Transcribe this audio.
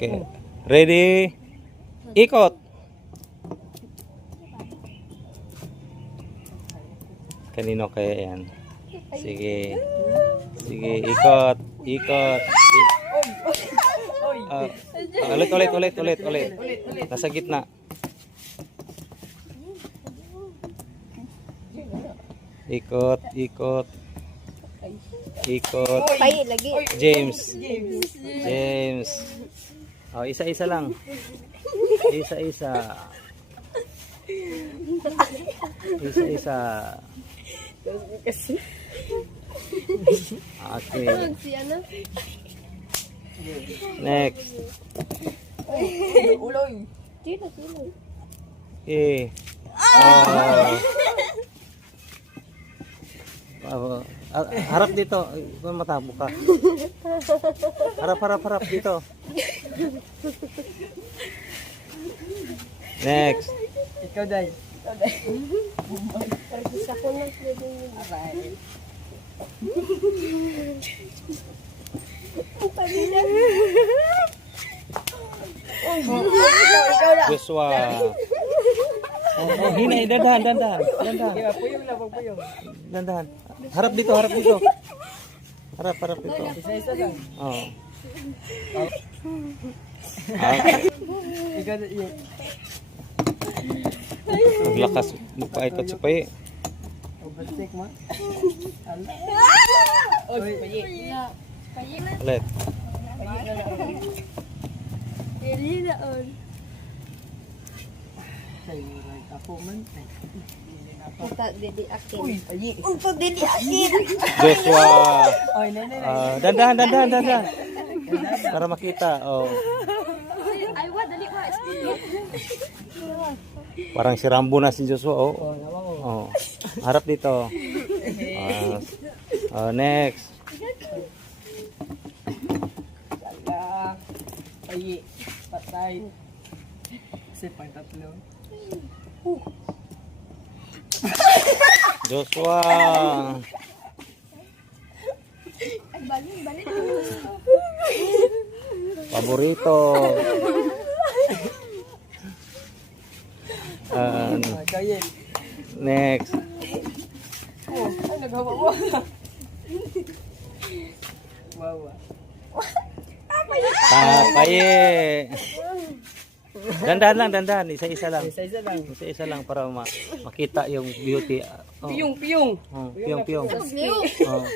Okay. Ready? Ikot. Kanino kaya yan? Sige. Sige, ikot. Ikot. Ulit. Nasa gitna. Ikot. Pay lagi. James. Oh, isa-isa lang. Isa-isa. Okay. Next. Uloy. Okay. Harap dito. Matabo ka. Harap dito. Next. Ikaw, Day. Isa ko na pwede. Joshua. Hinay, dandahan. Puyong lang, puyong. Dandahan. Harap dito. Harap dito. Isa-isa lang. Oh. Ikaw, Naglakas magpaikot si Paye. overtake mo. Oy, payi. Ulit. Dili na on. Ako man. Punta dili akin. Uy, payi. Punta dili akin. Joshua. Oy, nay. Dandahan. Para makita. Oh. Ay, wa dali wa. Parang si Rambo na si Joshua. Oh. Oh, nawa ko. Oh. Harap dito. Next. Sala. Payi. Patay. Kasi pang tatlo. Joshua. Ay, balik. Paborito. Kayel. Next. Ay, nagawa mo. Wawa. Paye. Dandahan. Isa-isa lang. Isa-isa lang. Isa-isa lang para makita yung beauty. Oh. Piyong. Oh, piyong. Liw. Oh.